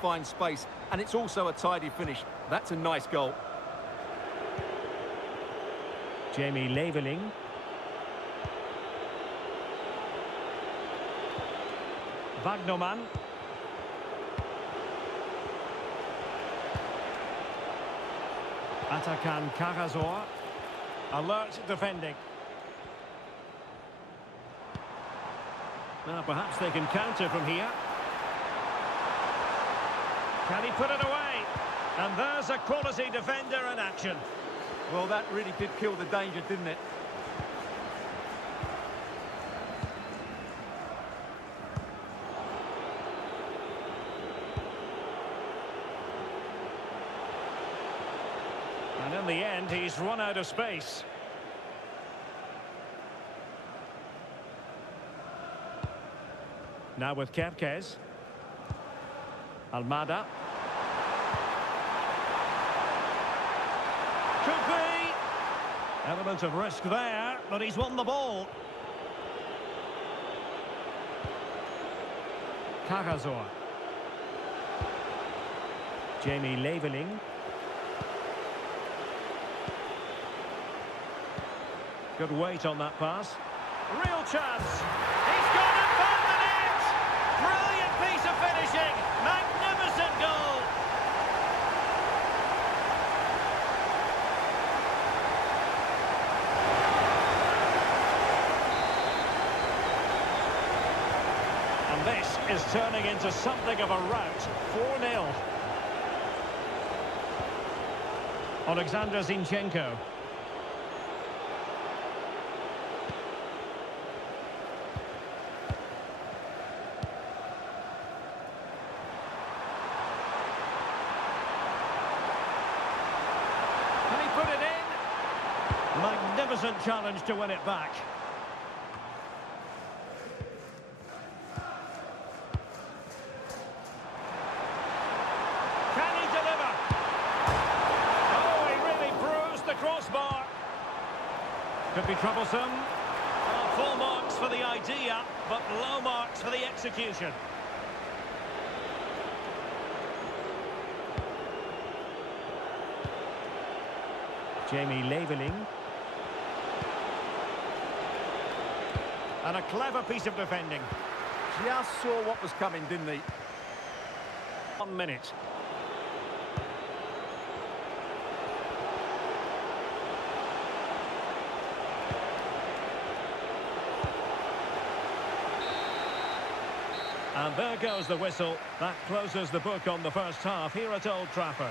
Find space, and it's also a tidy finish. That's a nice goal. Jamie Leveling. Wagnerman. Atakan Karazor. Alert defending. Now perhaps they can counter from here. Can he put it away? And there's a quality defender in action. Well, that really did kill the danger, didn't it? And in the end, he's run out of space. Now with Kerkez. Almada. Could be. Element of risk there, but he's won the ball. Karazor. Jamie Leveling. Good weight on that pass. Real chance. He's got it, found the net. Brilliant piece of finishing. Magnificent goal. And this is turning into something of a rout. 4-0. Alexander Zinchenko. Magnificent challenge to win it back. Can he deliver? Oh, he really bruised the crossbar. Could be troublesome. Oh, full marks for the idea, but low marks for the execution. Jamie Leveling. And a clever piece of defending. Just saw what was coming, didn't he? 1 minute. And there goes the whistle. That closes the book on the first half here at Old Trafford.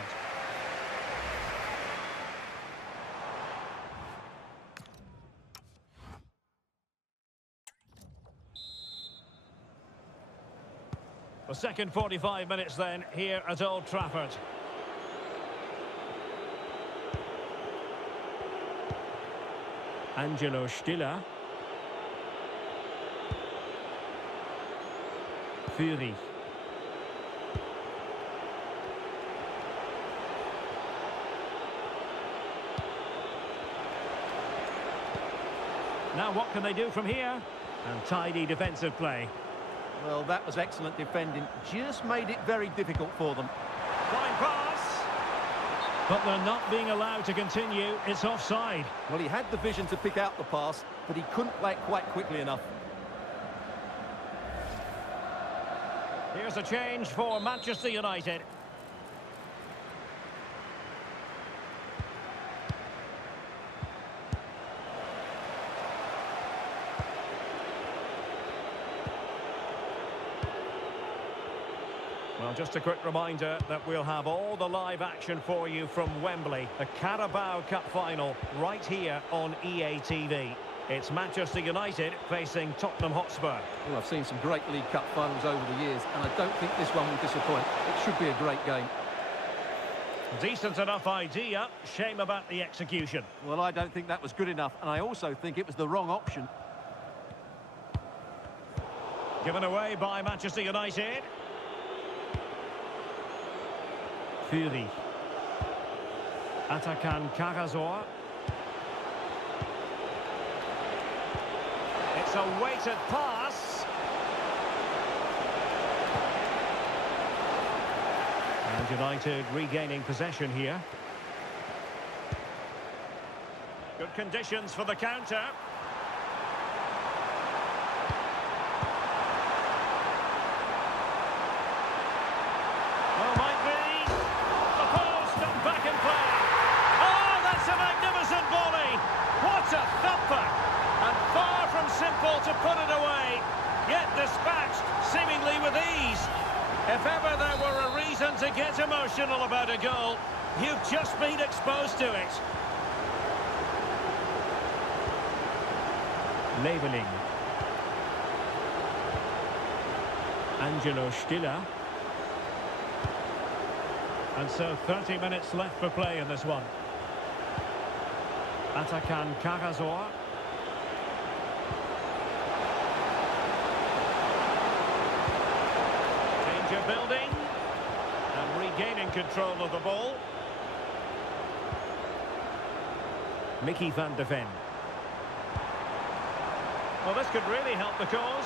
The second 45 minutes then here at Old Trafford. Angelo Stiller. Fury. Now what can they do from here? And tidy defensive play. Well, that was excellent defending. Just made it very difficult for them. Fine pass. But they're not being allowed to continue. It's offside. Well, he had the vision to pick out the pass, but he couldn't play it quite quickly enough. Here's a change for Manchester United. Well, just a quick reminder that we'll have all the live action for you from Wembley, the Carabao Cup final, right here on EA TV. It's Manchester United facing Tottenham Hotspur. Well, I've seen some great League Cup finals over the years, and I don't think this one will disappoint. It should be a great game. Decent enough idea, shame about the execution. Well, I don't think that was good enough, and I also think it was the wrong option. Given away by Manchester United. Fury. Atakan Karazor. It's a weighted pass. And United regaining possession here. Good conditions for the counter. Well, might be. The post and back in play. Oh, that's a magnificent volley. What a thumper. And far from simple to put it away. Yet dispatched, seemingly with ease. If ever there were a reason to get emotional about a goal, you've just been exposed to it. Leveling. Angelo Stiller. And so 30 minutes left for play in this one. Atakan Karazor. Danger building. And regaining control of the ball. Mickey van de Ven. Well, this could really help the cause.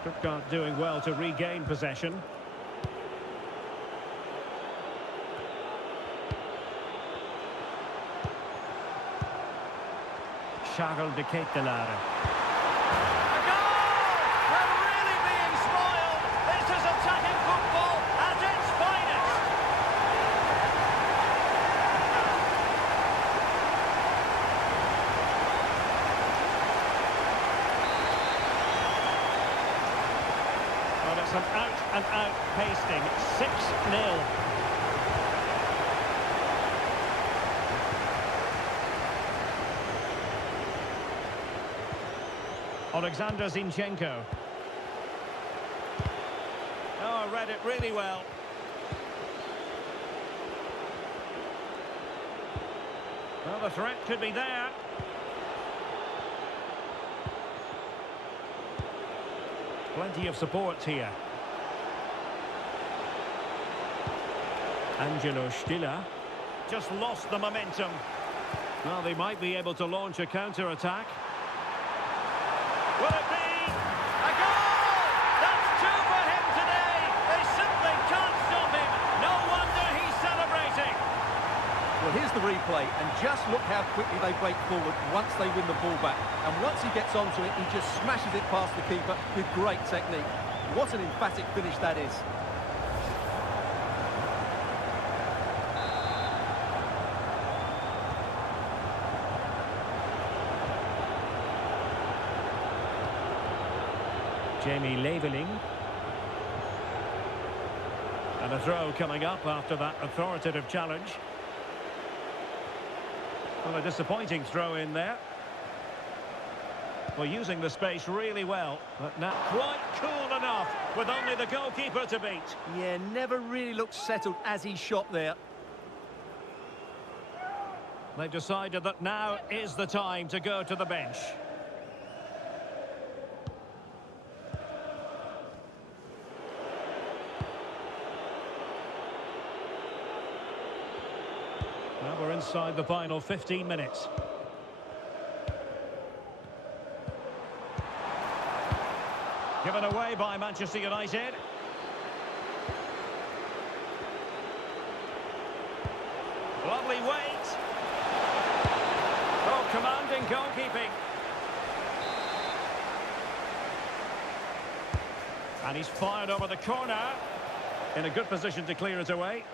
Stuttgart doing well to regain possession. Charles de Ketelaere. A goal! We're really being spoiled. This is attacking football at its finest. Well, it's an out-and-out pasting. 6-0. Alexander Zinchenko. Oh, read it really well. Well, the threat could be there. Plenty of support here. Angelo Stiller. Just lost the momentum. Well, they might be able to launch a counter-attack. Will it be a goal? That's two for him today. They simply can't stop him. No wonder he's celebrating. Well, here's the replay, and just look how quickly they break forward once they win the ball back. And once he gets onto it, he just smashes it past the keeper with great technique. What an emphatic finish that is. Jamie Leveling. And a throw coming up after that authoritative challenge. Well, a disappointing throw in there. Well, using the space really well, but not quite cool enough with only the goalkeeper to beat. Yeah, never really looked settled as he shot there. They've decided that now is the time to go to the bench. Well, we're inside the final 15 minutes. Given away by Manchester United. Lovely weight. Oh, commanding goalkeeping. And he's fired over the corner. In a good position to clear it away.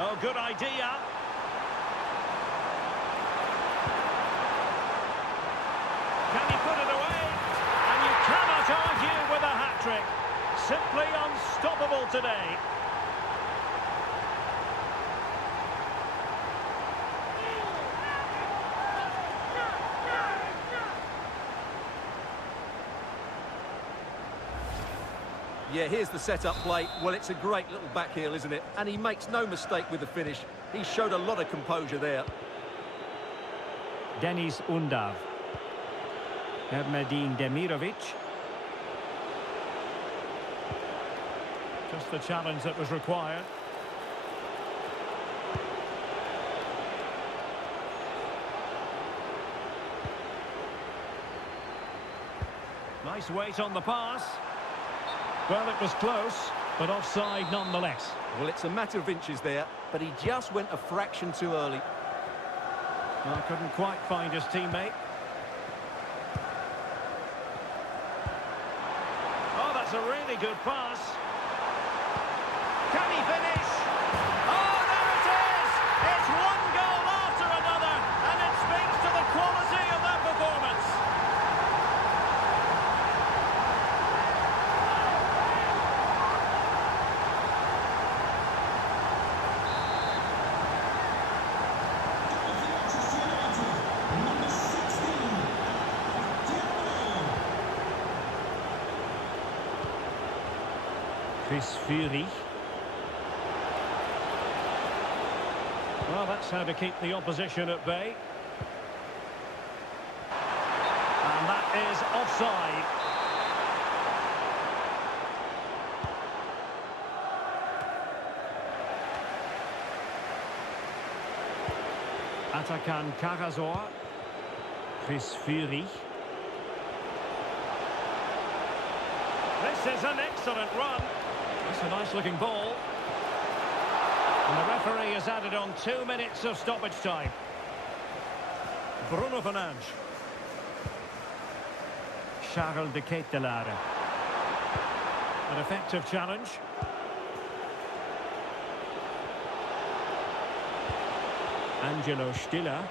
Oh, good idea. Can he put it away? And you cannot argue with a hat-trick. Simply unstoppable today. Yeah, here's the set-up play. Well, it's a great little back heel, isn't it? And he makes no mistake with the finish. He showed a lot of composure there. Deniz Undav. Erdmedin Demirovic. Just the challenge that was required. Nice weight on the pass. Well, it was close, but offside nonetheless. Well, it's a matter of inches there, but he just went a fraction too early. Well, couldn't quite find his teammate. Oh, that's a really good pass. Can he finish? Oh, there it is! It's one goal after another, and it speaks to the quality of that performance. Chris Fury. Well, that's how to keep the opposition at bay. And that is offside. Atakan Karazor. Chris Fury. This is an excellent run. It's a nice-looking ball. And the referee has added on 2 minutes of stoppage time. Bruno Fernandes. Charles de Ketelaere. An effective challenge. Angelo Stiller.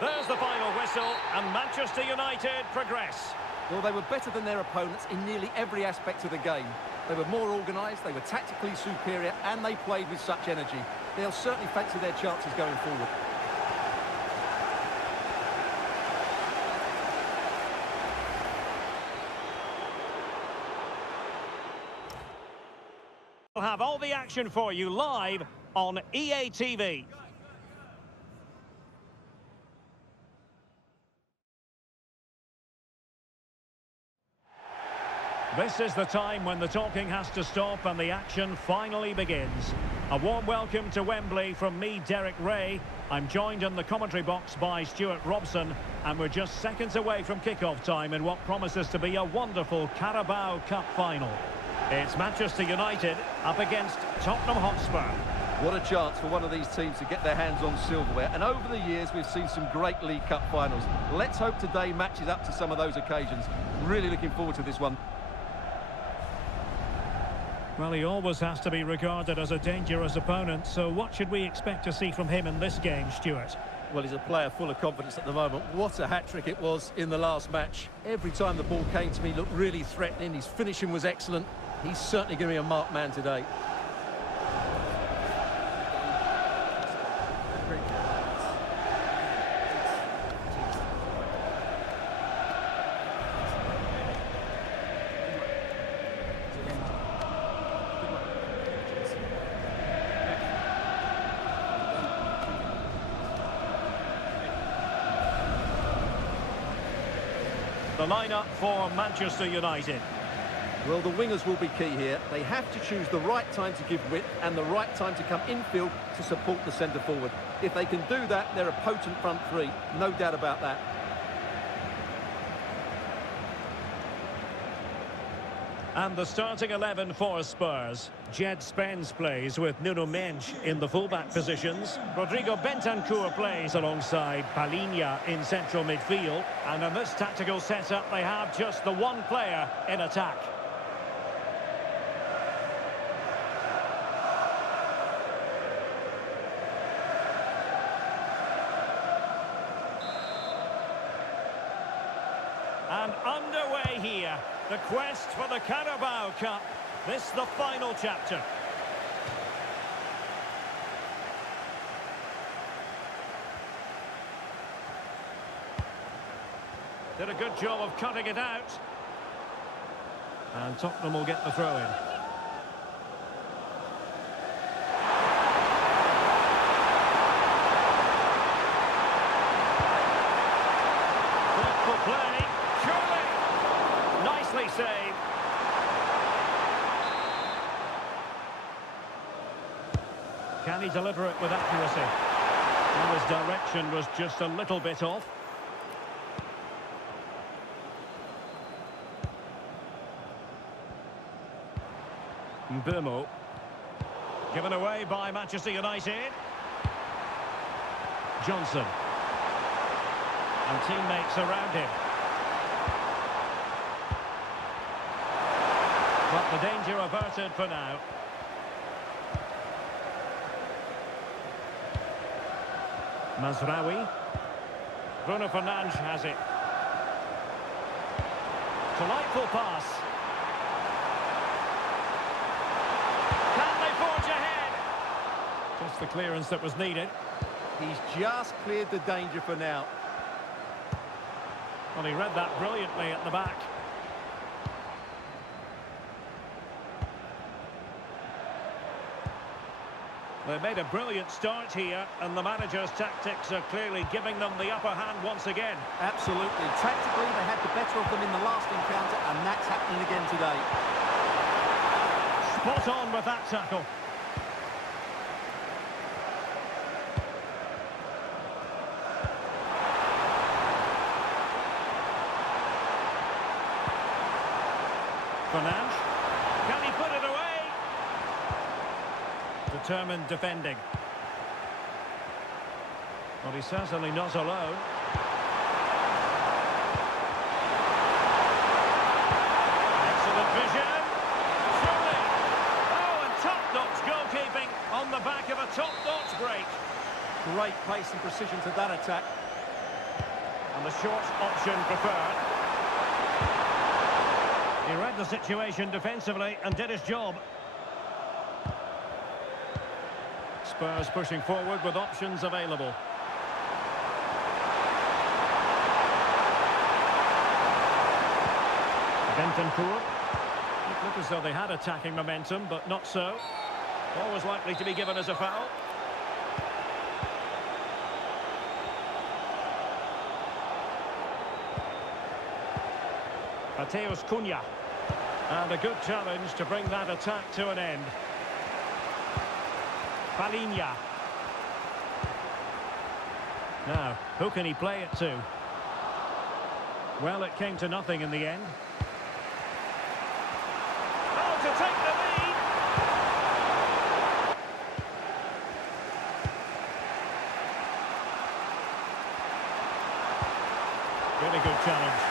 There's the final whistle, and Manchester United progress. Well, they were better than their opponents in nearly every aspect of the game. They were more organised, they were tactically superior, and they played with such energy. They'll certainly fancy their chances going forward. We'll have all the action for you live on EA TV. This is the time when the talking has to stop and the action finally begins. A warm welcome to Wembley from me, Derek Ray. I'm joined in the commentary box by Stuart Robson, and we're just seconds away from kick-off time in what promises to be a wonderful Carabao Cup final. It's Manchester United up against Tottenham Hotspur. What a chance for one of these teams to get their hands on silverware. And over the years, we've seen some great League Cup finals. Let's hope today matches up to some of those occasions. Really looking forward to this one. Well, he always has to be regarded as a dangerous opponent, so what should we expect to see from him in this game, Stuart? Well, he's a player full of confidence at the moment. What a hat-trick it was in the last match. Every time the ball came to me, he looked really threatening. His finishing was excellent. He's certainly going to be a marked man today. The lineup for Manchester United. Well, the wingers will be key here. They have to choose the right time to give width and the right time to come infield to support the centre forward. If they can do that, they're a potent front three. No doubt about that. And the starting 11 for Spurs. Jed Spence plays with Nuno Mendes in the fullback positions. Rodrigo Bentancur plays alongside Palhinha in central midfield. And in this tactical setup, they have just the one player in attack. And underway here, the quest for the Carabao Cup. This the final chapter. Did a good job of cutting it out. And Tottenham will get the throw in. Thoughtful play. Surely. Nicely saved. Can he deliver it with accuracy? Well, his direction was just a little bit off. Mbeumo. Given away by Manchester United. Johnson. And teammates around him. But the danger averted for now. Mazraoui. Bruno Fernandes has it. Delightful pass. Can they forge ahead? Just the clearance that was needed. He's just cleared the danger for now. Well, he read that brilliantly at the back. They made a brilliant start here, and the manager's tactics are clearly giving them the upper hand once again. Absolutely. Tactically, they had the better of them in the last encounter, and that's happening again today. Spot on with that tackle. Fernandes. Can he put it away? Determined defending. Well, he's certainly not alone. Excellent vision. Surely. Oh, and top-notch goalkeeping on the back of a top-notch break. Great pace and precision to that attack. And the short option preferred. He read the situation defensively and did his job. Spurs pushing forward with options available. Bentancur. It looked as though they had attacking momentum, but not so. Always likely to be given as a foul. Mateus Cunha. And a good challenge to bring that attack to an end. Palinha. Now, who can he play it to? Well, it came to nothing in the end. Oh, to take the lead! Really good challenge.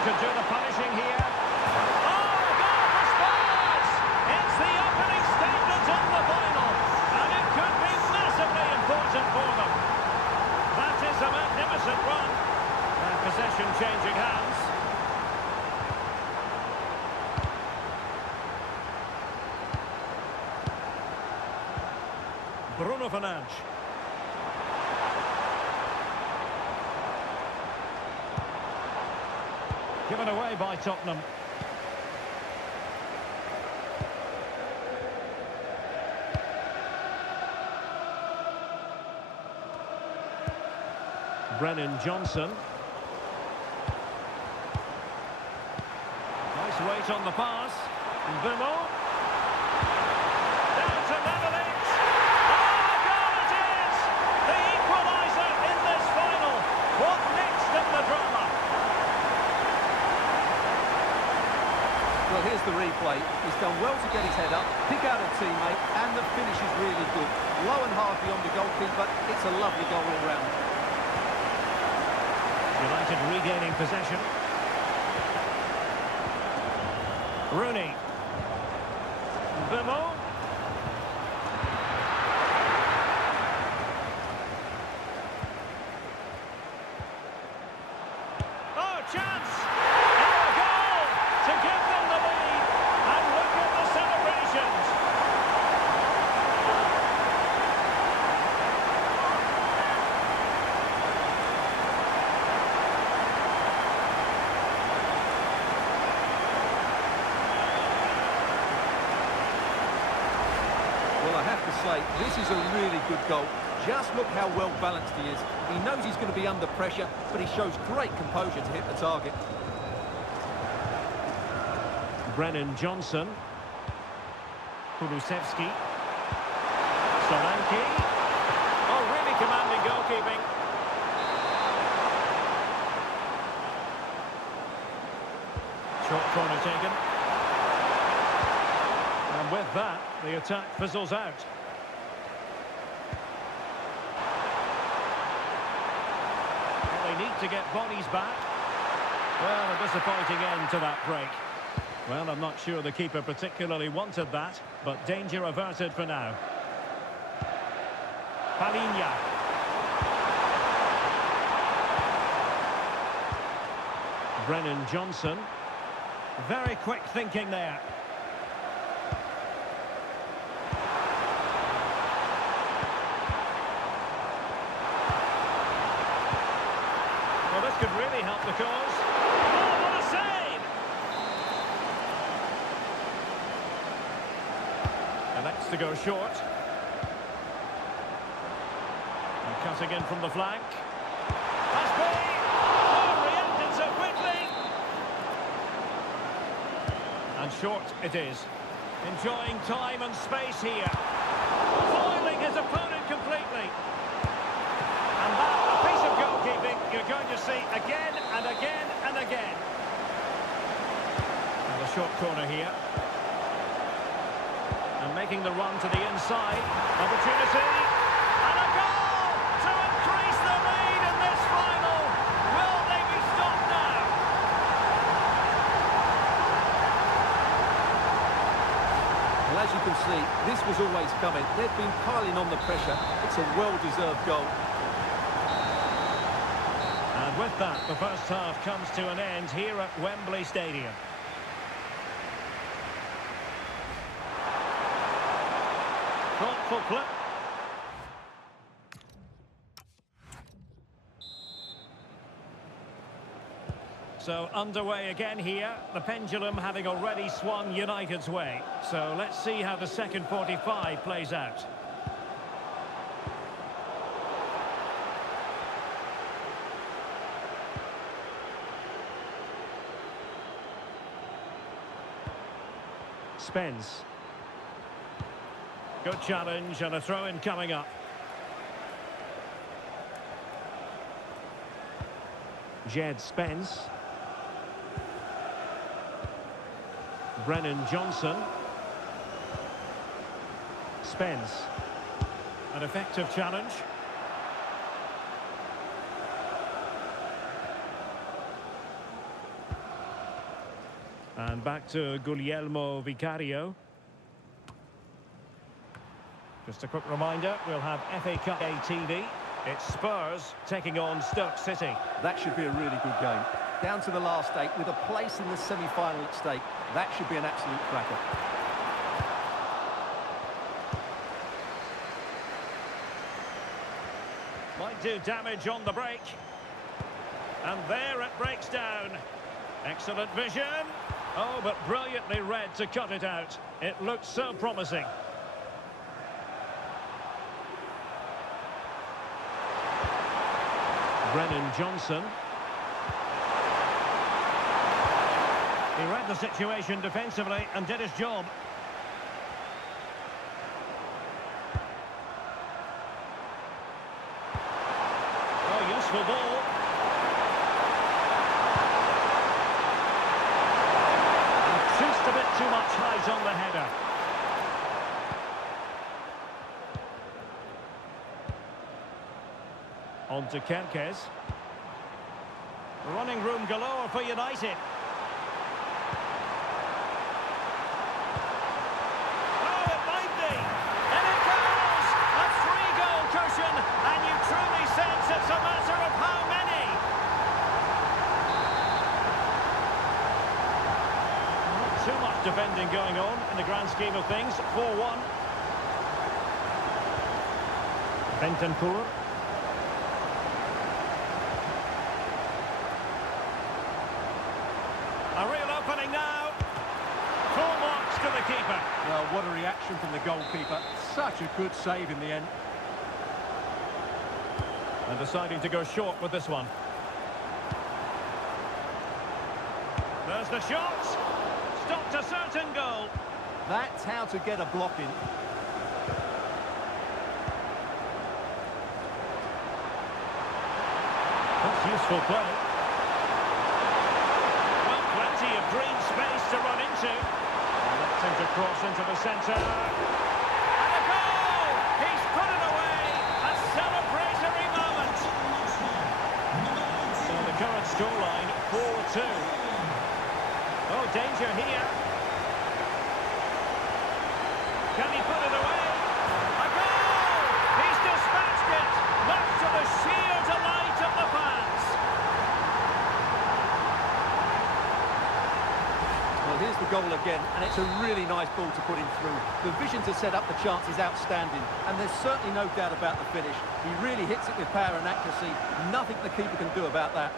To do the punishing here. Oh, goal for Spurs! It's the opening statement in the final, and it could be massively important for them. That is a magnificent run, and possession changing hands. Bruno Fernandes. Given away by Tottenham. Brennan Johnson. Nice weight on the pass. Mbeumo. Down to level it. Oh, goal it is! The equaliser in this final. What next in the drama? Well, here's the replay. He's done well to get his head up, pick out a teammate, and the finish is really good. Low and hard beyond the goalkeeper. It's a lovely goal all round. United regaining possession. Rooney. Mbeumo. Oh, chance! And a goal to give them the lead. And look at the celebrations. Well, I have to say, this is a really good goal. Just look how well balanced he is. He knows he's going to be under pressure, but he shows great composure to hit the target. Brennan Johnson. Kulusevski. Solanke. Oh, really commanding goalkeeping. Short corner taken. And with that, the attack fizzles out. Well, they need to get bodies back. Well, a disappointing end to that break. Well, I'm not sure the keeper particularly wanted that, but danger averted for now. Palinha. Brennan Johnson. Very quick thinking there. Well, this could really help the cause. Oh, what a save! Elects to go short. And cutting in from the flank. Has been! Oh, reacted so quickly! And short it is. Enjoying time and space here. Foiling his opponent completely. And that, a piece of goalkeeping you're going to see again and again and again. And a short corner here. And making the run to the inside. Opportunity. And a goal to increase the lead in this final. Will they be stopped now? Well, as you can see, this was always coming. They've been piling on the pressure. It's a well-deserved goal. And with that, the first half comes to an end here at Wembley Stadium. Thoughtful play. So underway again here, the pendulum having already swung United's way. So let's see how the second 45 plays out. Spence. Good challenge and a throw-in coming up. Jed Spence. Brennan Johnson. Spence. An effective challenge. And back to Guglielmo Vicario. Just a quick reminder, we'll have FA Cup ATV. It's Spurs taking on Stoke City. That should be a really good game. Down to the last 8 with a place in the semi-final at stake. That should be an absolute cracker. Might do damage on the break. And there it breaks down. Excellent vision. Oh, but brilliantly read to cut it out. It looked so promising. Brennan Johnson. He read the situation defensively and did his job. Oh, useful ball. And just a bit too much height on the header. On to Kerkez. Running room galore for United. Oh, it might be. And it goes! A 3-goal cushion, and you truly sense it's a matter of how many. Not too much defending going on in the grand scheme of things. 4-1. Bentancur. A real opening now. Full marks to the keeper. Well, what a reaction from the goalkeeper. Such a good save in the end. And deciding to go short with this one. There's the shot. Stopped a certain goal. That's how to get a block in. That's useful play. Well, plenty of green space to run into. Lets him to cross into the centre. And a goal! He's put it away! A celebratory moment! So the current scoreline, 4-2. Oh, danger here. Can he put it away? A goal! He's dispatched it! Much to the sheer delight of the fans. Well, here's the goal again, and it's a really nice ball to put him through. The vision to set up the chance is outstanding, and there's certainly no doubt about the finish. He really hits it with power and accuracy. Nothing the keeper can do about that.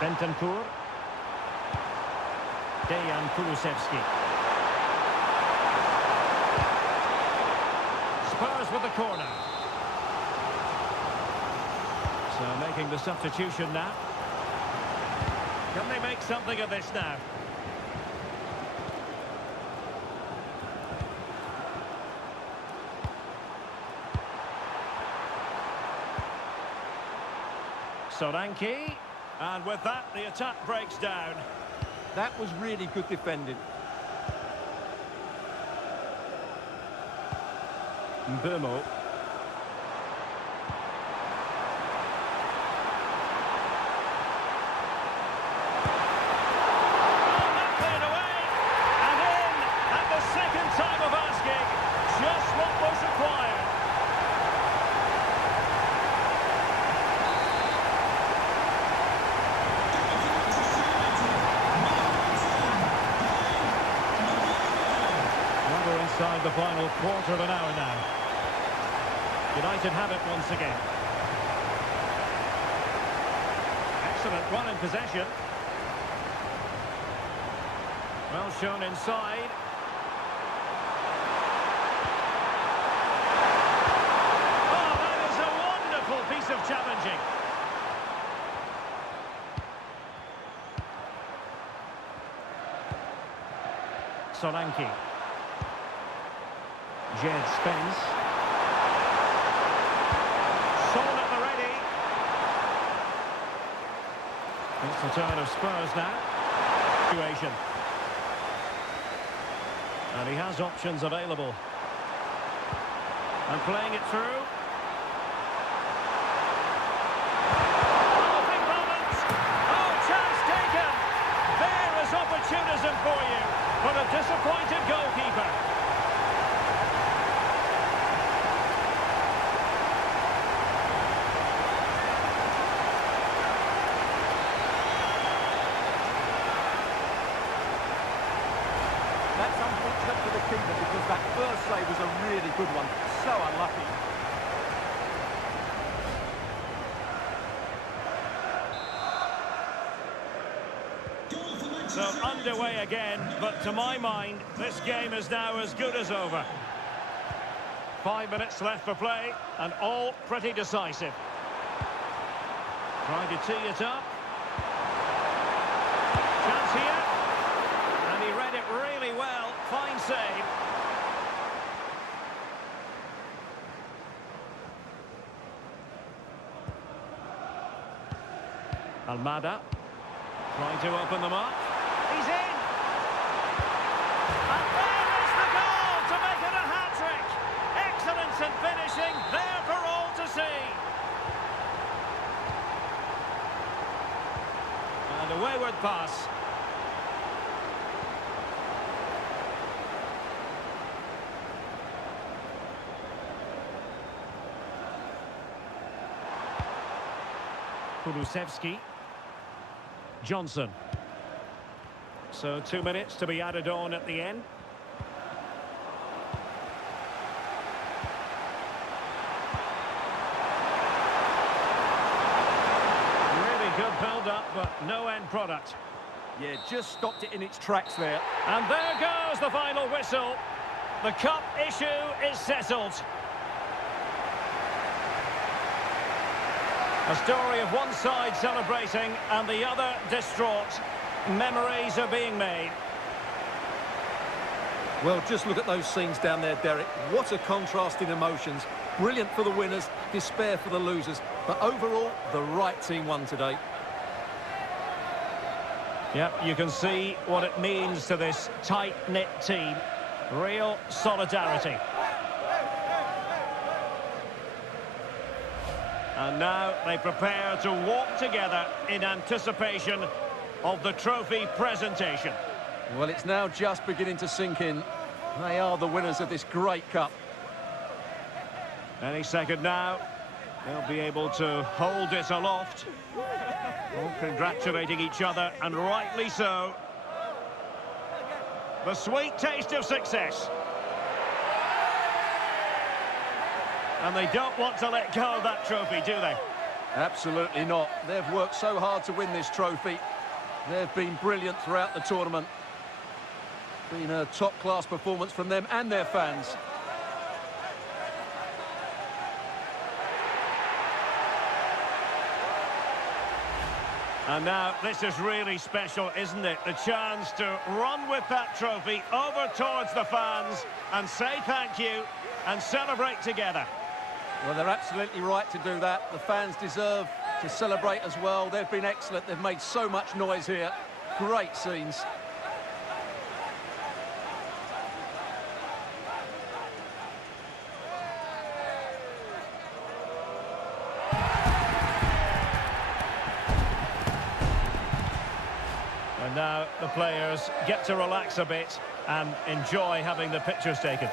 Bentancur. Dejan Kulusevski. Spurs with the corner. So making the substitution now. Can they make something of this now? Solanke. And with that, the attack breaks down. That was really good defending. Mbeumo. Cleared away. And in at the second time of asking. Just what was required. Inside the final quarter of an hour now. United have it once again. Excellent run in possession. Well shown inside. Oh, that is a wonderful piece of challenging. Solanke. Jed Spence. Son at the ready. It's the turn of Spurs now. Situation. And he has options available. And playing it through. Oh, big moment! Oh, chance taken! There is opportunism for you, but a disappointed goalkeeper. That's unfortunate for the keeper because that first save was a really good one. So unlucky. So underway again, but to my mind, this game is now as good as over. 5 minutes left for play, and all pretty decisive. Trying to tee it up. Chance here. And he read it really well. Fine save. Almada. Trying to open them up. He's in! wayward pass. Kulusevski. Johnson. So 2 minutes to be added on at the end. Really good build-up, but no end product. Yeah, just stopped it in its tracks there. And there goes the final whistle. The cup issue is settled. A story of one side celebrating and the other distraught. Memories are being made. Well, just look at those scenes down there, Derek. What a contrast in emotions. Brilliant for the winners, despair for the losers. But overall, the right team won today. Yep, you can see what it means to this tight-knit team. Real solidarity. And now they prepare to walk together in anticipation of the trophy presentation. Well, it's now just beginning to sink in. They are the winners of this great cup. Any second now, they'll be able to hold it aloft. All congratulating each other, and rightly so. The sweet taste of success. And they don't want to let go of that trophy, do they? Absolutely not. They've worked so hard to win this trophy. They've been brilliant throughout the tournament. Been a top-class performance from them and their fans. And now, this is really special, isn't it? The chance to run with that trophy over towards the fans and say thank you and celebrate together. Well, they're absolutely right to do that. The fans deserve to celebrate as well. They've been excellent. They've made so much noise here. Great scenes. And now the players get to relax a bit and enjoy having the pictures taken.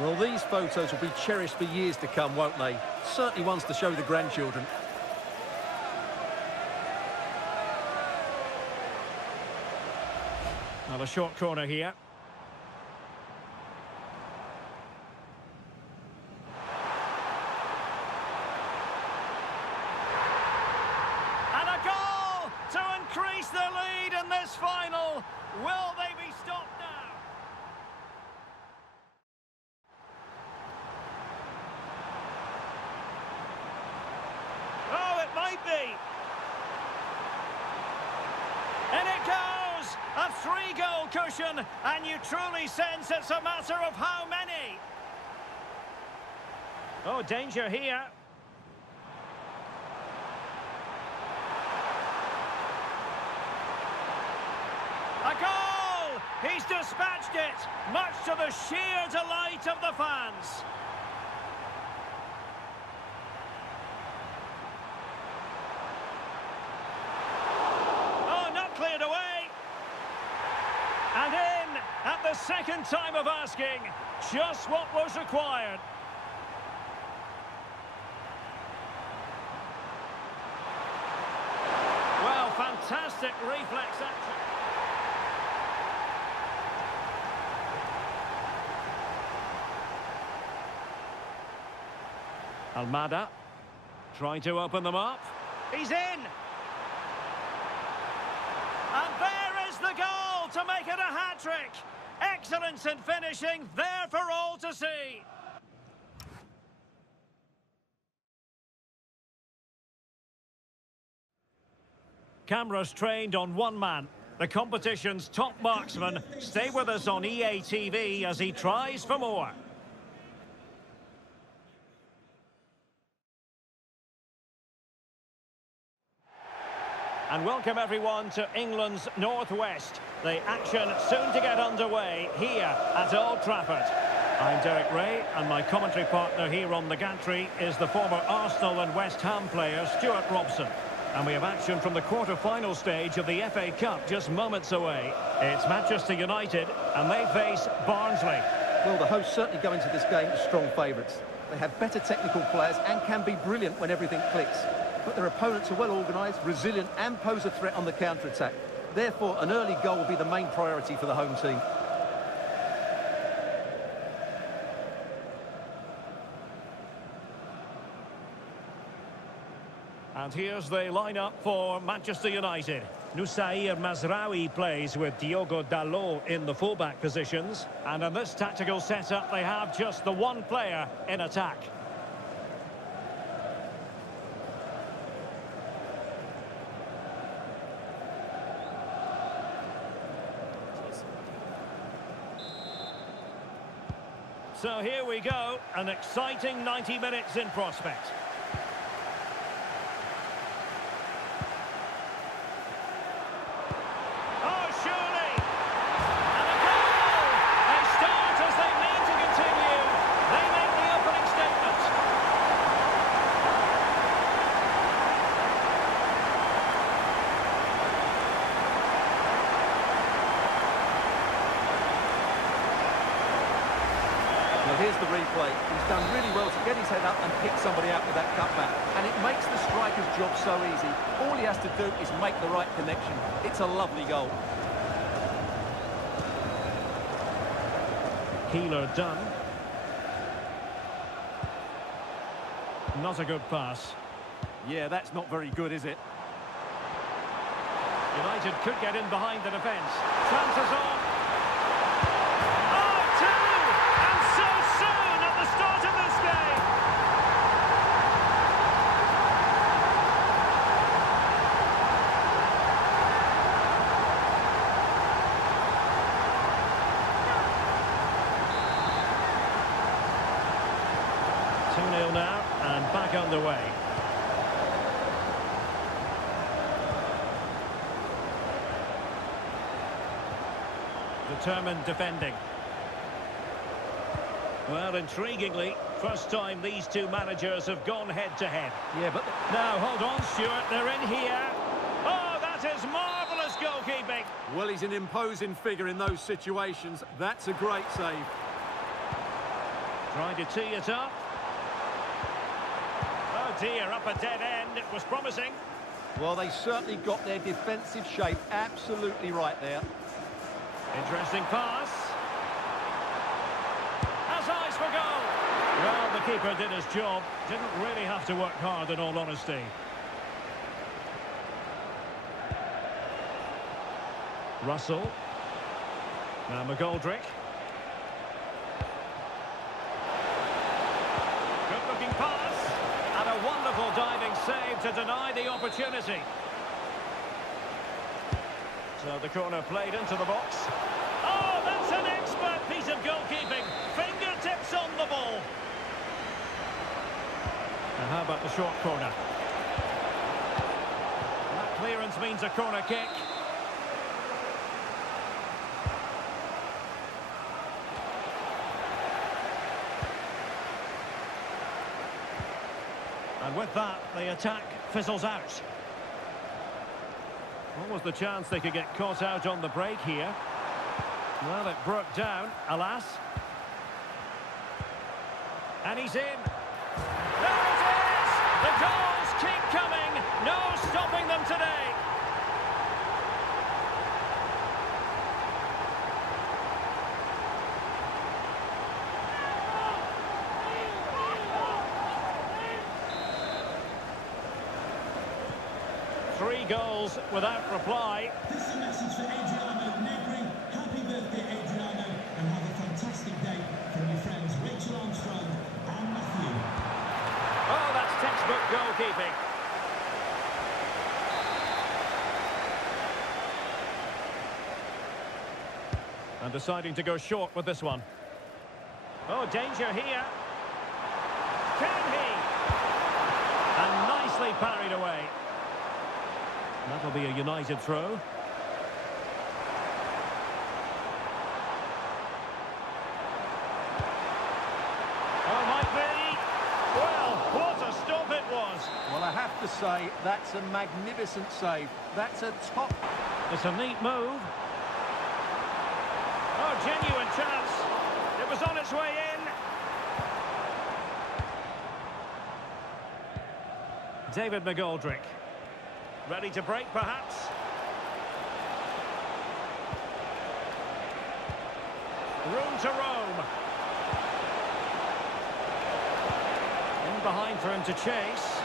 Well, these photos will be cherished for years to come, won't they? Certainly ones to show the grandchildren. Well, a short corner here. And a goal to increase the lead in this final. Will they be stopped now? Oh, it might be. And it goes! A 3-goal cushion, and you truly sense it's a matter of how many. Oh, danger here. A goal! He's dispatched it, much to the sheer delight of the fans. Oh, not cleared away. And in at the second time of asking, just what was required. Well, fantastic reflex action. Almada trying to open them up. He's in. And there is the goal to make it a hat-trick. Excellence in finishing, there for all to see. Cameras trained on one man. The competition's top marksman. Stay with us on EA TV as he tries for more. And welcome everyone to England's northwest. The action soon to get underway here at Old Trafford. I'm Derek Ray, and my commentary partner here on the gantry is the former Arsenal and West Ham player Stuart Robson. And we have action from the quarter-final stage of the FA Cup just moments away. It's Manchester United, and they face Barnsley. Well, the hosts certainly go into this game as strong favourites. They have better technical players and can be brilliant when everything clicks. But their opponents are well organised, resilient and pose a threat on the counter-attack. Therefore, an early goal will be the main priority for the home team. And here's the lineup for Manchester United. Nusair Mazraoui plays with Diogo Dalot in the fullback positions. And in this tactical setup, they have just the one player in attack. So here we go, an exciting 90 minutes in prospect. Here's the replay. He's done really well to get his head up and pick somebody out with that cutback. And it makes the striker's job so easy. All he has to do is make the right connection. It's a lovely goal. Keeler done. Not a good pass. Yeah, that's not very good, is it? United could get in behind the defence. Chances on. Now and back underway. Determined defending. Well, intriguingly, first time these two managers have gone head-to-head. Yeah, but... Now, hold on, Stuart, they're in here. Oh, that is marvellous goalkeeping. Well, he's an imposing figure in those situations. That's a great save. Trying to tee it up. Oh dear, up a dead end. It was promising. Well, they certainly got their defensive shape absolutely right there. Interesting pass. Has eyes for goal. Well, the keeper did his job. Didn't really have to work hard, in all honesty. Russell. Now McGoldrick. Good-looking pass. And a wonderful diving save to deny the opportunity. So the corner played into the box. Oh, that's an expert piece of goalkeeping. Fingertips on the ball. And how about the short corner? That clearance means a corner kick. And with that, the attack fizzles out. What was the chance they could get caught out on the break here? Well, it broke down, alas. And he's in. There it is! The goals keep coming. No stopping them today. Three goals without reply. This is a message for Adriano Negri. Happy birthday, Adriano, and have a fantastic day from your friends Rachel Armstrong and Matthew. Oh, that's textbook goalkeeping. And deciding to go short with this one. Oh, danger here. Can he? And nicely parried away. That'll be a United throw. Oh, might be. Well, what a stop it was. Well, I have to say, that's a magnificent save. That's a top... It's a neat move. Oh, genuine chance. It was on its way in. David McGoldrick. Ready to break, perhaps? Room to roam. In behind for him to chase.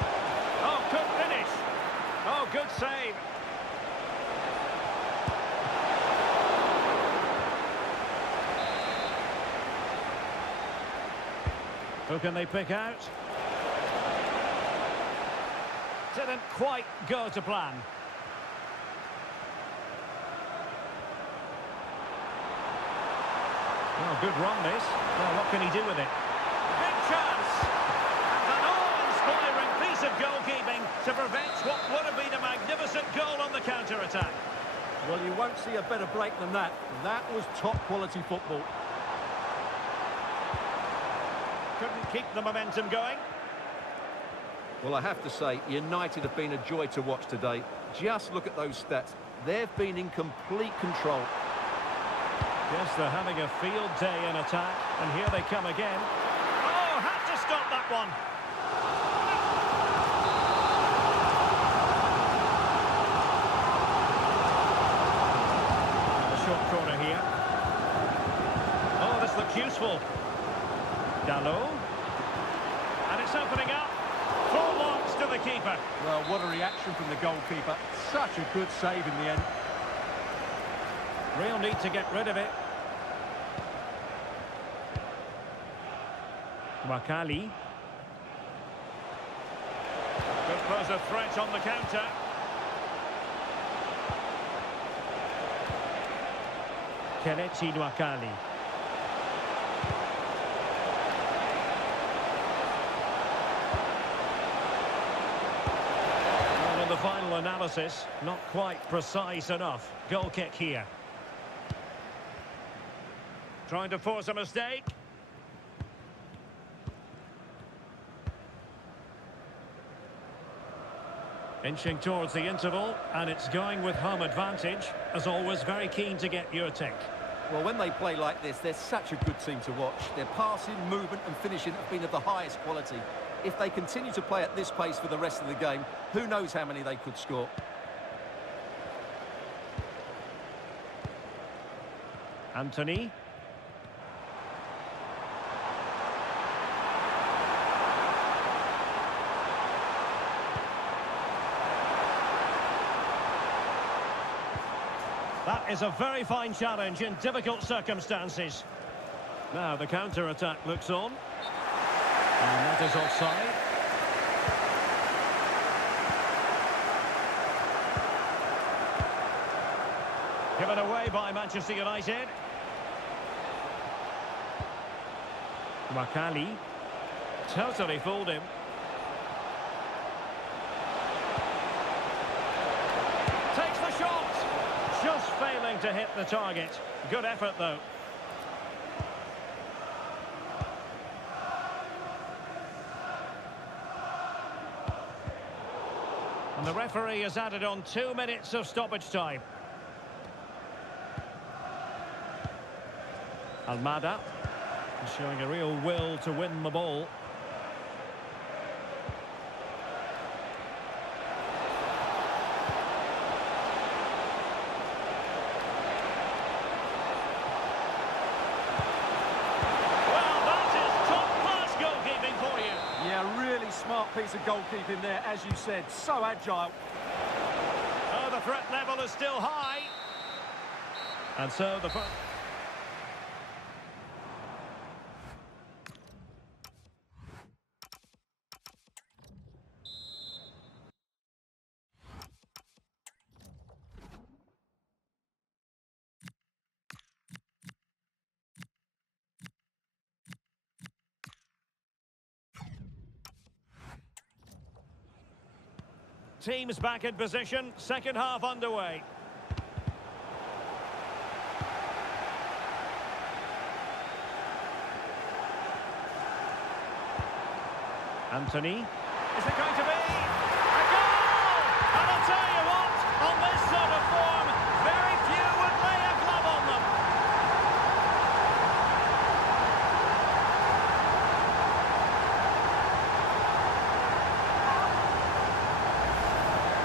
Oh, good finish. Oh, good save. Who can they pick out? Didn't quite go to plan. Oh, good run this. Well, what can he do with it? Big chance! An awe-inspiring piece of goalkeeping to prevent what would have been a magnificent goal on the counter-attack. Well, you won't see a better break than that. That was top-quality football. Couldn't keep the momentum going. Well, I have to say, United have been a joy to watch today. Just look at those stats. They've been in complete control. Yes, they're having a field day in attack, and here they come again. Oh, had to stop that one. A short corner here. Oh, this looks useful. Dalot. And it's opening up. Full marks to the keeper. Well, what a reaction from the goalkeeper. Such a good save in the end. Real need to get rid of it. Wakali. Could pose a threat on the counter. Kelechi Wakali. Well, in the final analysis, not quite precise enough. Goal kick here. Trying to force a mistake. Inching towards the interval, and it's going with home advantage. As always, very keen to get your take. Well, when they play like this, they're such a good team to watch. Their passing, movement and finishing have been of the highest quality. If they continue to play at this pace for the rest of the game, who knows how many they could score. Anthony. That is a very fine challenge in difficult circumstances. Now the counter-attack looks on. And that is offside. Given away by Manchester United. Wakali. Totally fooled him. Takes the shot. Just failing to hit the target. Good effort, though. And the referee has added on 2 minutes of stoppage time. Almada showing a real will to win the ball. Smart piece of goalkeeping there, as you said, so agile. Oh, the threat level is still high. And so the... Teams back in position, second half underway. Anthony. Is it going to be? A goal! And I'll tell you what, on this sort of form, very few would lay a glove on them.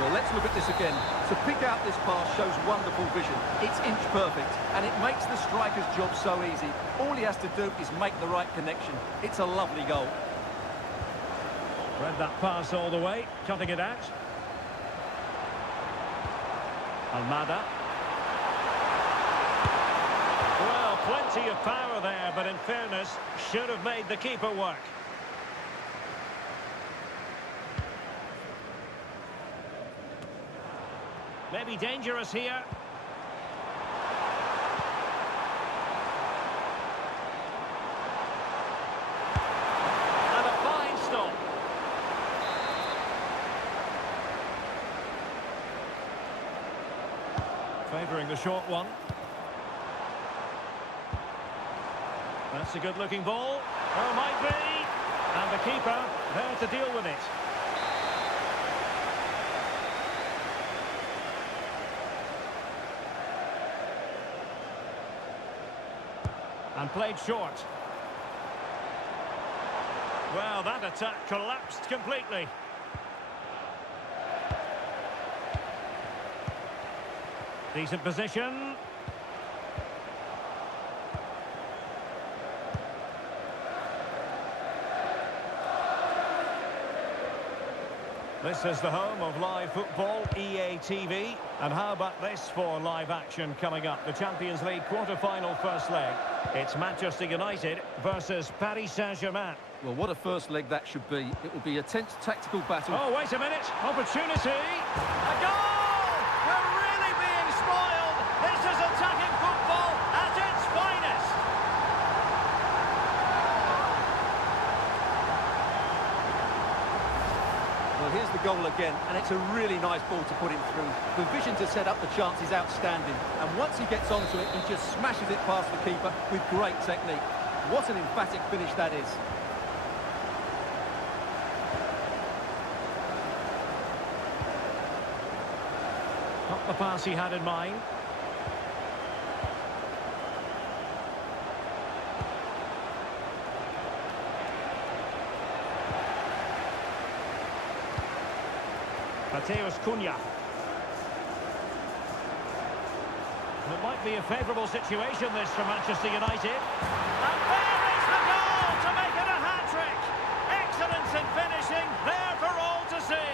Well, let's look at this again. To pick out this pass shows wonderful vision. It's inch perfect, and it makes the striker's job so easy. All he has to do is make the right connection. It's a lovely goal. Read that pass all the way, cutting it out. Almada. Well, plenty of power there, but in fairness, should have made the keeper work. Maybe dangerous here. And a fine stop. Favouring the short one. That's a good-looking ball. Oh, might be. And the keeper there to deal with it. And played short. Well, that attack collapsed completely. Decent position. This is the home of live football, EA TV. And how about this for live action coming up? The Champions League quarter-final first leg. It's Manchester United versus Paris Saint-Germain. Well, what a first leg that should be. It will be a tense tactical battle. Oh, wait a minute. Opportunity. A goal! We're really being spoiled. This is attacking football at its finest. Well, here's the goal again, and it's a really nice ball to put him through. The vision to set up the chance is outstanding, and once he gets onto it, he just smashes it past the keeper with great technique. What an emphatic finish that is. Not the pass he had in mind. Mateus Cunha. It might be a favourable situation, this, for Manchester United. And there is the goal to make it a hat-trick. Excellence in finishing, there for all to see.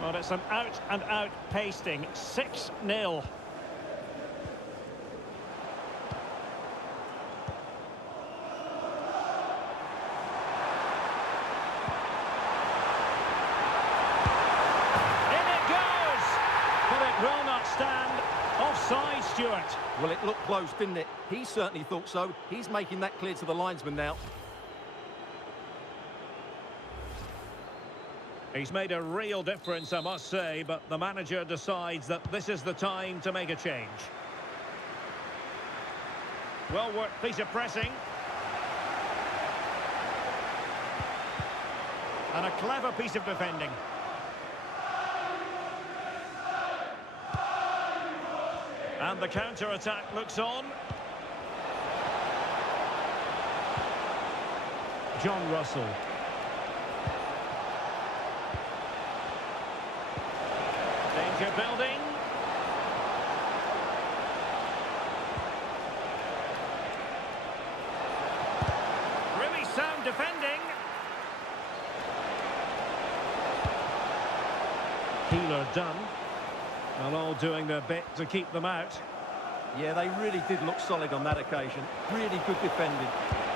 Well, it's an out-and-out pasting. 6-0. Will not stand. Offside, Stuart. Well, it looked close, didn't it? He certainly thought so. He's making that clear to the linesman now. He's made a real difference, I must say, but the manager decides that this is the time to make a change. Well-worked piece of pressing. And a clever piece of defending. And the counter-attack looks on. John Russell. Danger building. Really sound defending. Keeler done. And all doing their bit to keep them out. Yeah, they really did look solid on that occasion. Really good defending.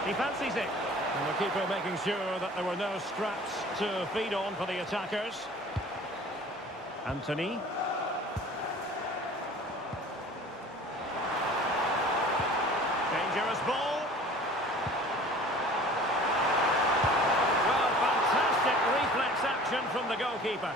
He fancies it. And the keeper making sure that there were no scraps to feed on for the attackers. Anthony. Dangerous ball. Well, fantastic reflex action from the goalkeeper.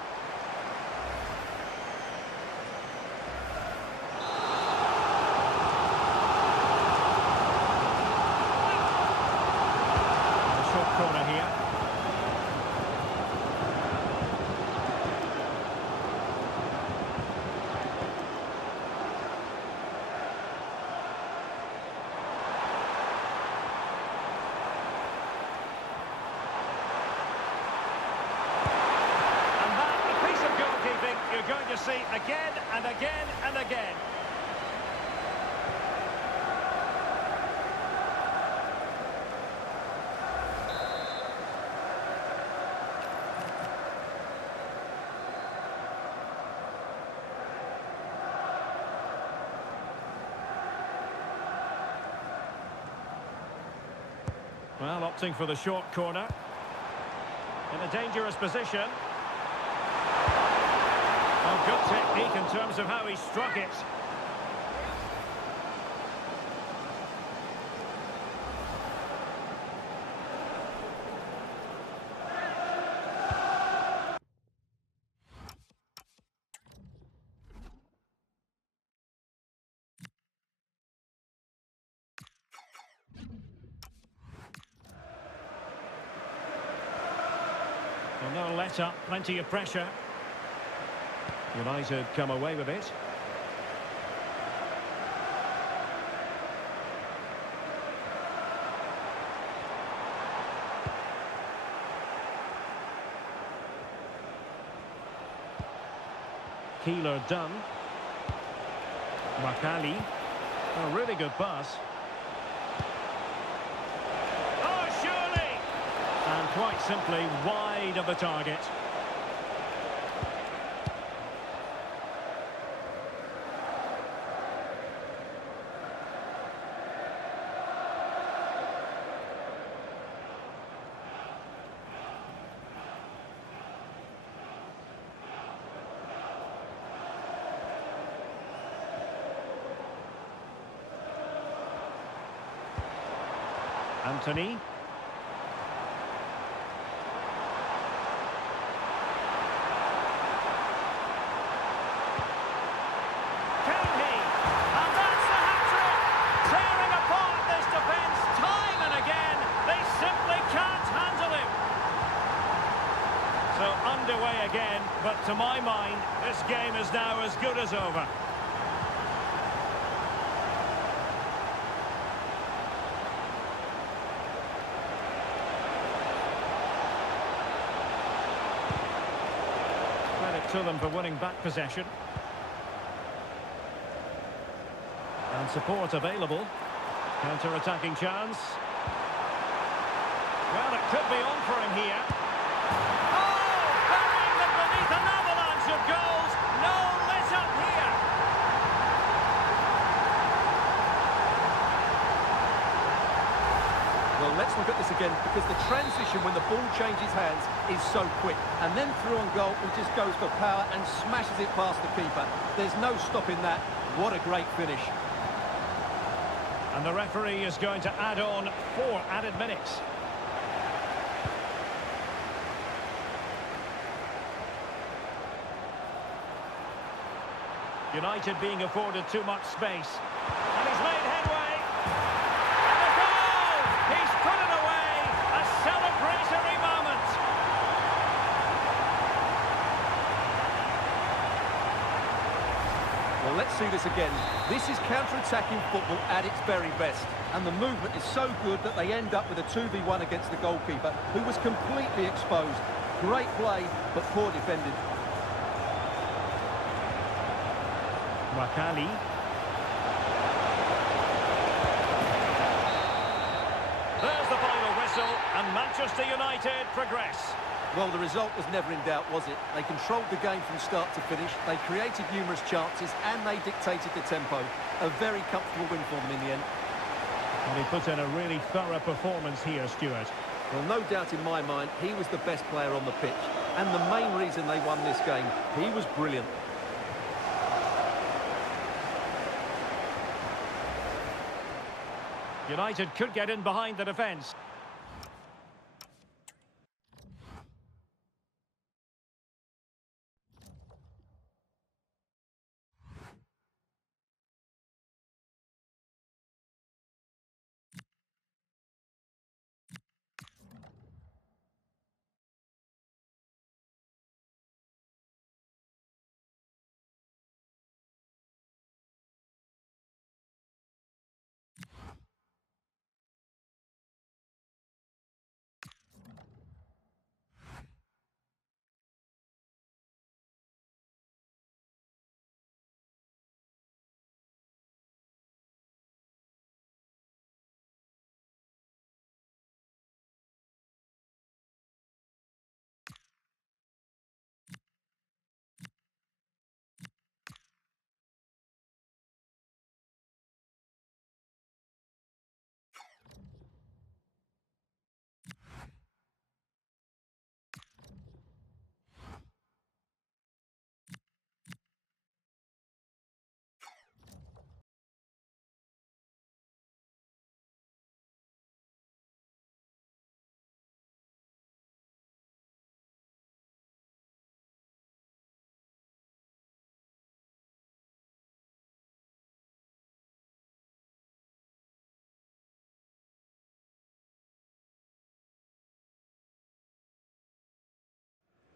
you see again and again and again. Well, opting for the short corner. In a dangerous position. Oh, good technique in terms of how he struck it. Well, no let up, plenty of pressure. United come away with it. Keeler done. Makali. A really good pass. And quite simply wide of the target. Anthony. Underway again, but to my mind, this game is now as good as over. Credit to them for winning back possession. And support available. Counter-attacking chance. Well, it could be on for him here. Goals, no let up here. Well, let's look at this again, because the transition when the ball changes hands is so quick. And then through on goal, he just goes for power and smashes it past the keeper. There's no stopping that. What a great finish. And the referee is going to add on 4 added minutes. United being afforded too much space. And he's made headway. And the goal! He's put it away. A celebratory moment. Well, let's see this again. This is counter-attacking football at its very best. And the movement is so good that they end up with a 2v1 against the goalkeeper, who was completely exposed. Great play, but poor defending. Makali. There's the final whistle, and Manchester United progress. Well, the result was never in doubt, was it? They controlled the game from start to finish, they created numerous chances, and they dictated the tempo. A very comfortable win for them in the end. And he put in a really thorough performance here, Stuart. Well, no doubt in my mind, he was the best player on the pitch. And the main reason they won this game, he was brilliant. United could get in behind the defence.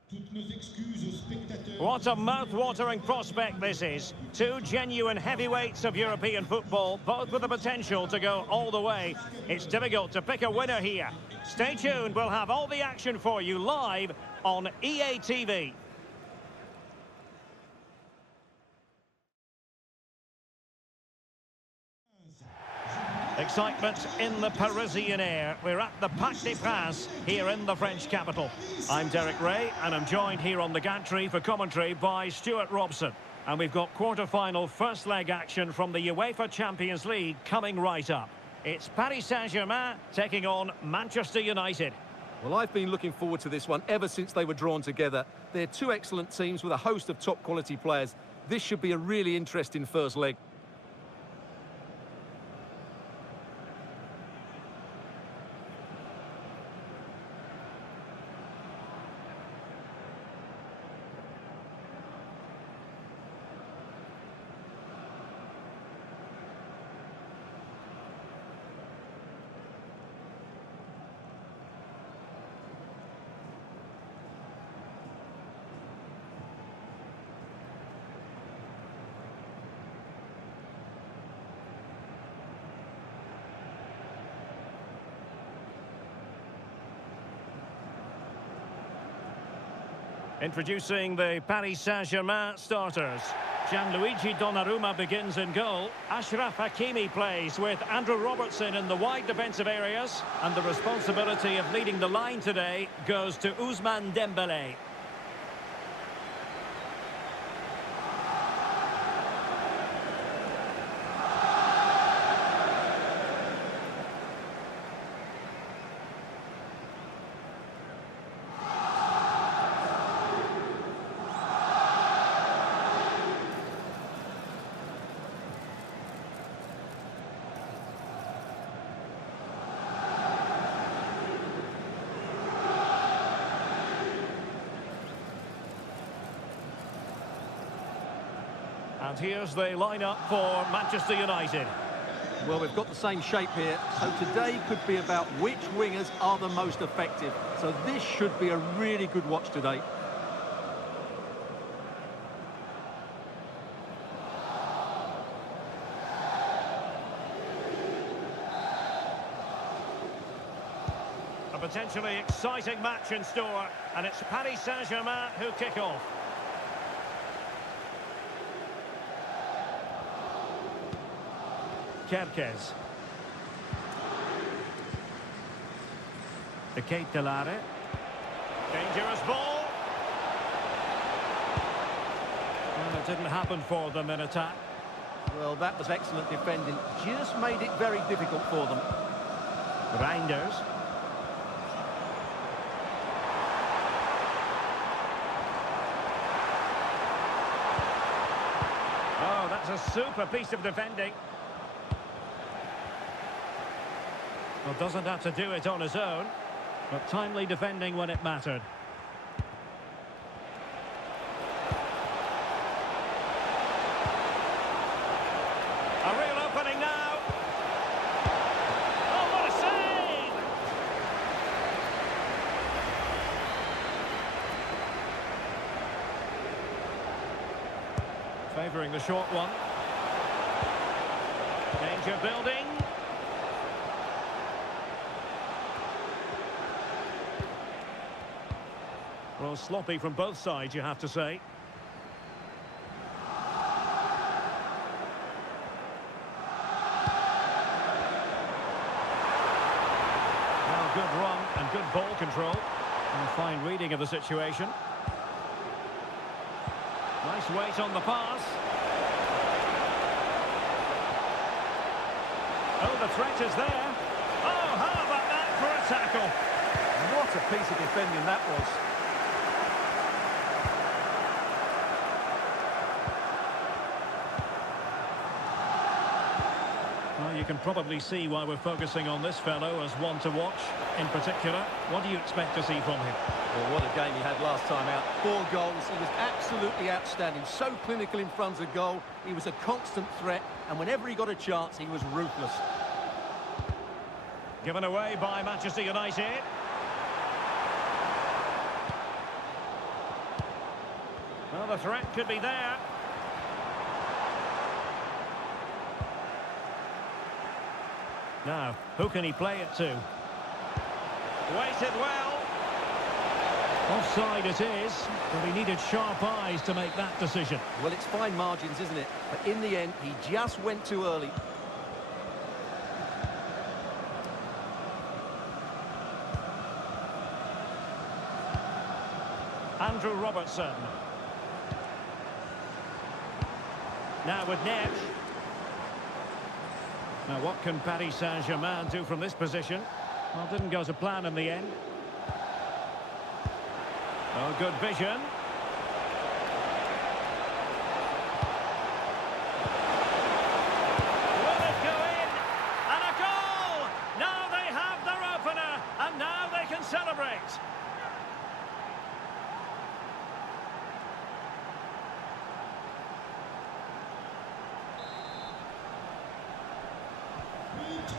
Toutes nos excuses aux spectateurs. What a mouth-watering prospect this is. Two genuine heavyweights of European football, both with the potential to go all the way. It's difficult to pick a winner here. Stay tuned, we'll have all the action for you live on EA TV. Excitement in the Parisian air. We're at the Parc des Princes here in the French capital. I'm Derek Ray, and I'm joined here on the gantry for commentary by Stuart Robson. And we've got quarter-final first leg action from the UEFA Champions League coming right up. It's Paris Saint-Germain taking on Manchester United. Well, I've been looking forward to this one ever since they were drawn together. They're two excellent teams with a host of top-quality players. This should be a really interesting first leg. Introducing the Paris Saint-Germain starters. Gianluigi Donnarumma begins in goal. Achraf Hakimi plays with Andrew Robertson in the wide defensive areas. And the responsibility of leading the line today goes to Ousmane Dembélé. And here's the lineup for Manchester United. Well, we've got the same shape here, so today could be about which wingers are the most effective. So this should be a really good watch today. A potentially exciting match in store, and it's Paris Saint-Germain who kick off. Kerkez. The Kate Delare. Dangerous ball. Well, it didn't happen for them in attack. Well, that was excellent defending. Just made it very difficult for them. Reinders. Oh, that's a super piece of defending. Well, doesn't have to do it on his own, but timely defending when it mattered. A real opening now. Oh, what a save! Favouring the short one. Danger building. Well, sloppy from both sides, you have to say. Well, good run and good ball control. And fine reading of the situation. Nice weight on the pass. Oh, the threat is there. Oh, how about that for a tackle? What a piece of defending that was. Well, you can probably see why we're focusing on this fellow as one to watch. In particular, what do you expect to see from him? Well, what a game he had last time out. 4 goals. He was absolutely outstanding. So clinical in front of goal. He was a constant threat. And whenever he got a chance, he was ruthless. Given away by Manchester United. Well, the threat could be there. Now, who can he play it to? Waited well. Offside it is, but he needed sharp eyes to make that decision. Well, it's fine margins, isn't it? But in the end, he just went too early. Andrew Robertson. Now with Neves. Now what can Paris Saint-Germain do from this position? Well, didn't go to plan in the end. Oh, good vision. Will it go in? And a goal! Now they have their opener, and now they can celebrate.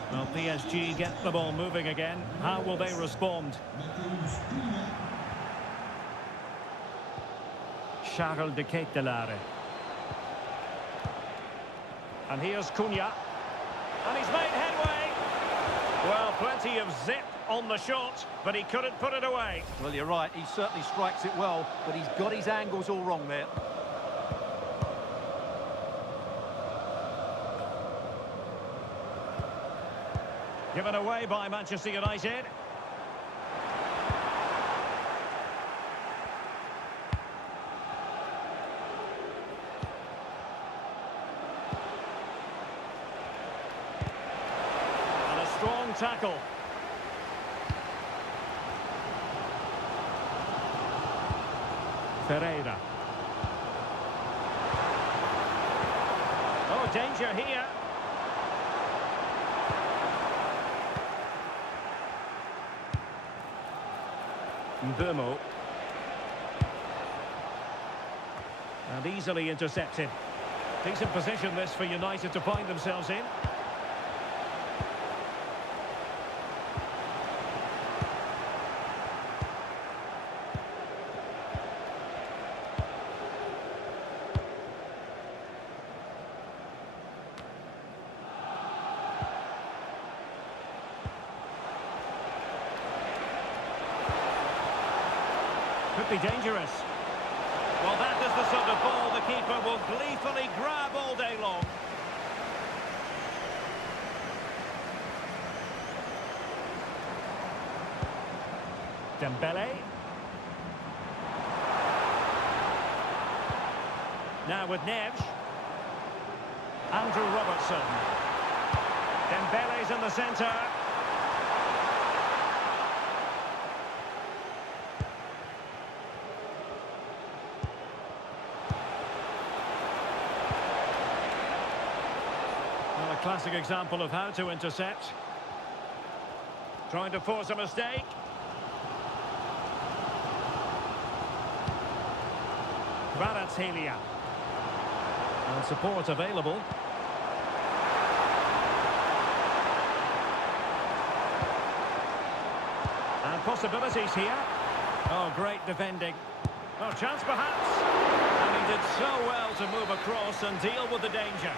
Well, PSG get the ball moving again. How will they respond? Charles de Ketelaere. And here's Cunha. And he's made headway. Well, plenty of zip on the shot, but he couldn't put it away. Well, you're right. He certainly strikes it well, but he's got his angles all wrong there. Given away by Manchester United. And a strong tackle. Ferreira. Oh, danger here. Burmo. And easily intercepted. Decent position this for United to find themselves in. Could be dangerous. Well, that is the sort of ball the keeper will gleefully grab all day long. Dembele. Now with Neves. Andrew Robertson. Dembele's in the centre. Well, a classic example of how to intercept. Trying to force a mistake. Kvaratskhelia. And support available. And possibilities here. Oh, great defending. Oh, chance perhaps. And he did so well to move across and deal with the danger.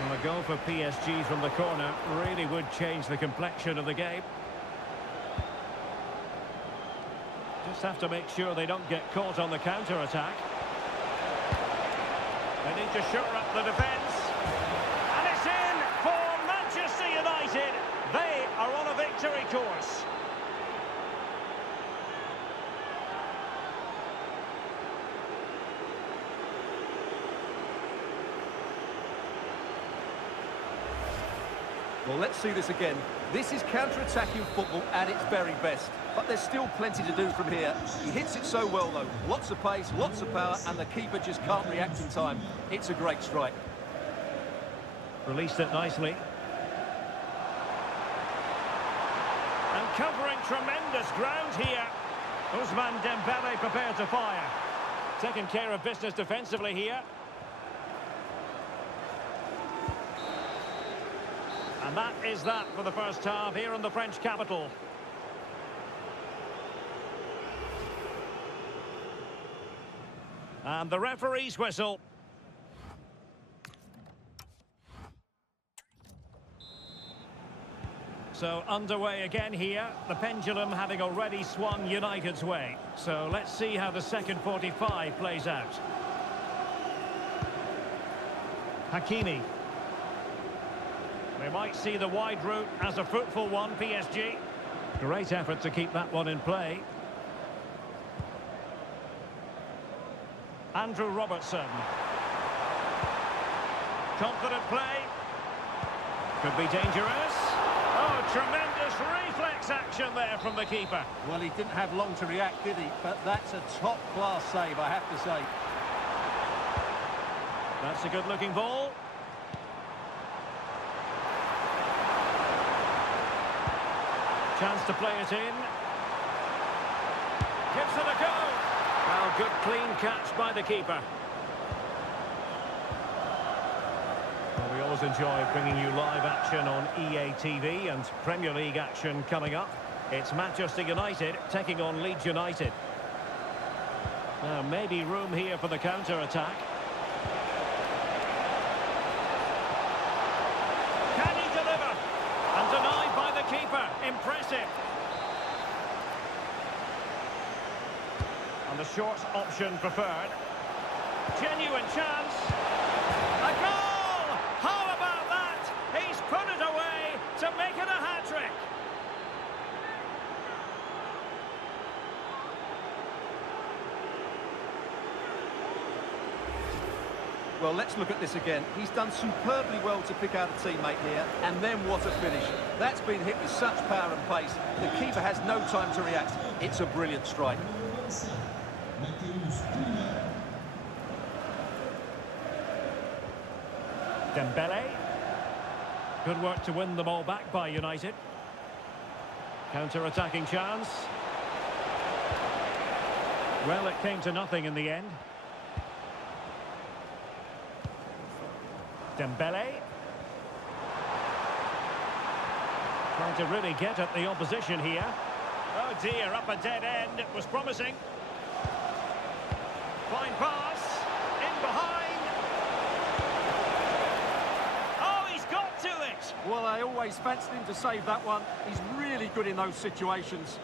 Well, a goal for PSG from the corner really would change the complexion of the game. Just have to make sure they don't get caught on the counter-attack. They need to shore up the defence. And it's in for Manchester United. They are on a victory course. Well, let's see this again. This is counter-attacking football at its very best. But there's still plenty to do from here. He hits it so well, though. Lots of pace, lots of power, and the keeper just can't react in time. It's a great strike. Released it nicely. And covering tremendous ground here. Ousmane Dembele prepared to fire. Taking care of business defensively here. And that is that for the first half here in the French capital. And the referee's whistle. So underway again here, the pendulum having already swung United's way. So let's see how the second 45 plays out. Hakimi. We might see the wide route as a fruitful one, PSG. Great effort to keep that one in play. Andrew Robertson. Confident play. Could be dangerous. Oh, tremendous reflex action there from the keeper. Well, he didn't have long to react, did he? But that's a top-class save, I have to say. That's a good-looking ball. Chance to play it in. Gives it a go. Well, good clean catch by the keeper. Well, we always enjoy bringing you live action on EA TV and Premier League action coming up. It's Manchester United taking on Leeds United. Now, maybe room here for the counter-attack. Can he deliver? And denied by the keeper. Impressive. And the short option preferred. Genuine chance. A goal! How about that? He's put it away to make it a hat-trick. Well, let's look at this again. He's done superbly well to pick out a teammate here, and then what a finish. That's been hit with such power and pace. The keeper has no time to react. It's a brilliant strike. Dembele. Good work to win the ball back by United. Counter-attacking chance. Well, it came to nothing in the end. Dembele. Trying to really get at the opposition here. Oh dear, up a dead end. It was promising. Fine pass. In behind. Oh, he's got to it. Well, I always fancied him to save that one. He's really good in those situations.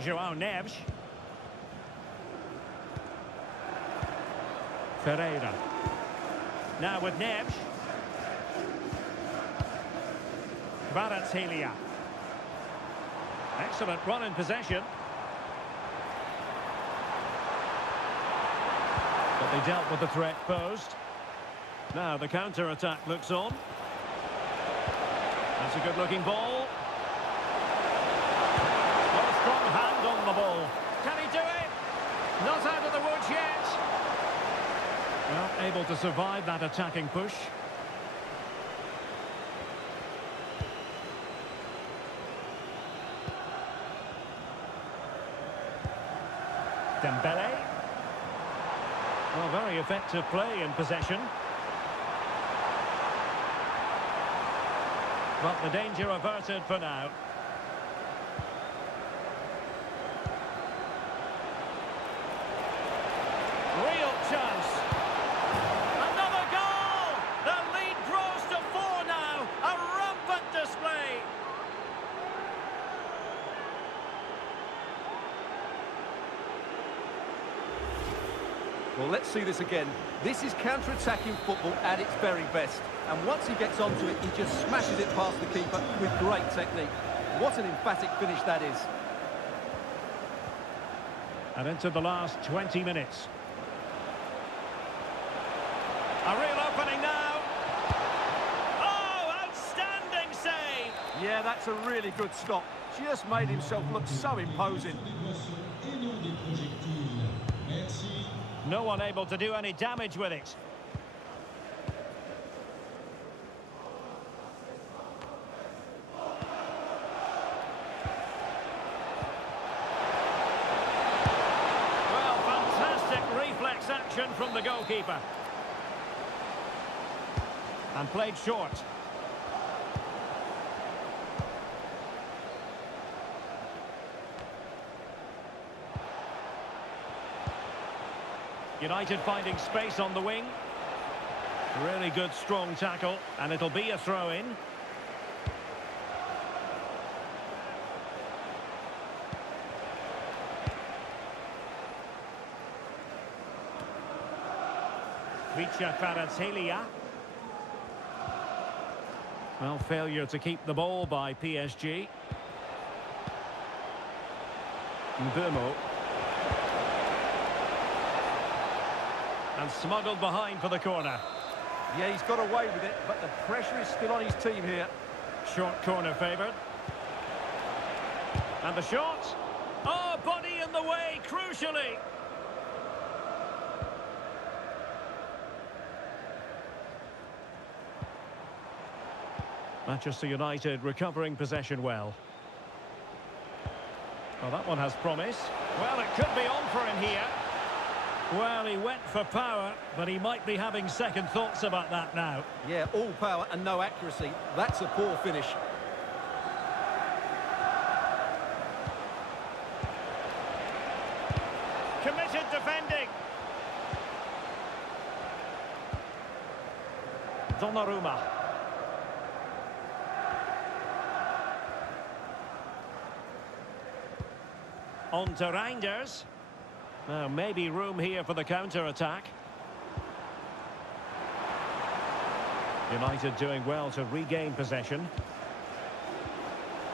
João Neves. Pereira. Now with Neves. Kvaratskhelia. Excellent run in possession. But they dealt with the threat posed. Now the counter-attack looks on. That's a good-looking ball. Well, strong hand on the ball. Can he do it? Not out of the woods yet. Well, able to survive that attacking push. Dembele. Well, very effective play in possession. But the danger averted for now. Real chance. Another goal! The lead grows to 4 now. A rampant display. Well, let's see this again. This is counter-attacking football at its very best. And once he gets onto it, he just smashes it past the keeper with great technique. What an emphatic finish that is. And into the last 20 minutes. A real opening now. Oh, outstanding save. Yeah, that's a really good stop. Just made himself look so imposing. No one able to do any damage with it. Well, fantastic reflex action from the goalkeeper. And played short. United finding space on the wing. Really good, strong tackle, and it'll be a throw-in. Kvaratskhelia. Well, failure to keep the ball by PSG. Mbeumo. And smuggled behind for the corner. Yeah, he's got away with it, but the pressure is still on his team here. Short corner favoured. And the shot. Oh, body in the way, crucially. Manchester United recovering possession well. Well, that one has promise. Well, it could be on for him here. Well, he went for power, but he might be having second thoughts about that now. Yeah, all power and no accuracy. That's a poor finish. Committed defending. Donnarumma. On to Reinders. Now, maybe room here for the counter-attack. United doing well to regain possession.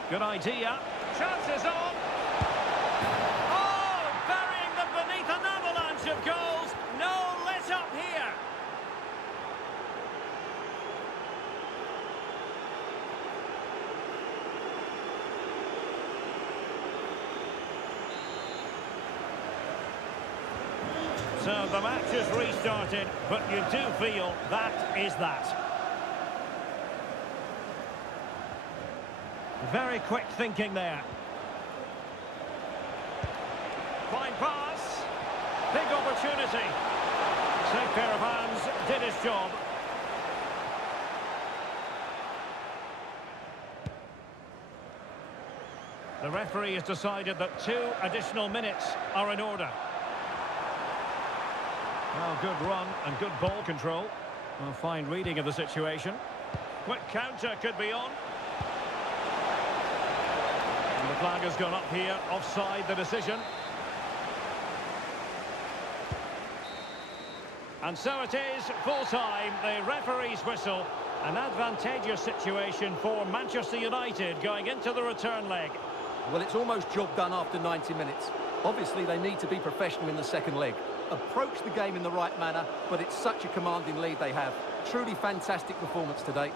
Good idea. Chances on. Oh, burying them beneath an avalanche of goals. No let-up here. So the match has restarted, but you do feel that is that. Very quick thinking there. Fine pass. Big opportunity. Safe pair of hands, did his job. The referee has decided that 2 additional minutes are in order. Well, good run and good ball control. Well, fine reading of the situation. Quick counter could be on. And the flag has gone up here, offside the decision. And so it is, full time, the referee's whistle. An advantageous situation for Manchester United going into the return leg. Well, it's almost job done after 90 minutes. Obviously, they need to be professional in the second leg. Approach the game in the right manner, but it's such a commanding lead they have. Truly fantastic performance today.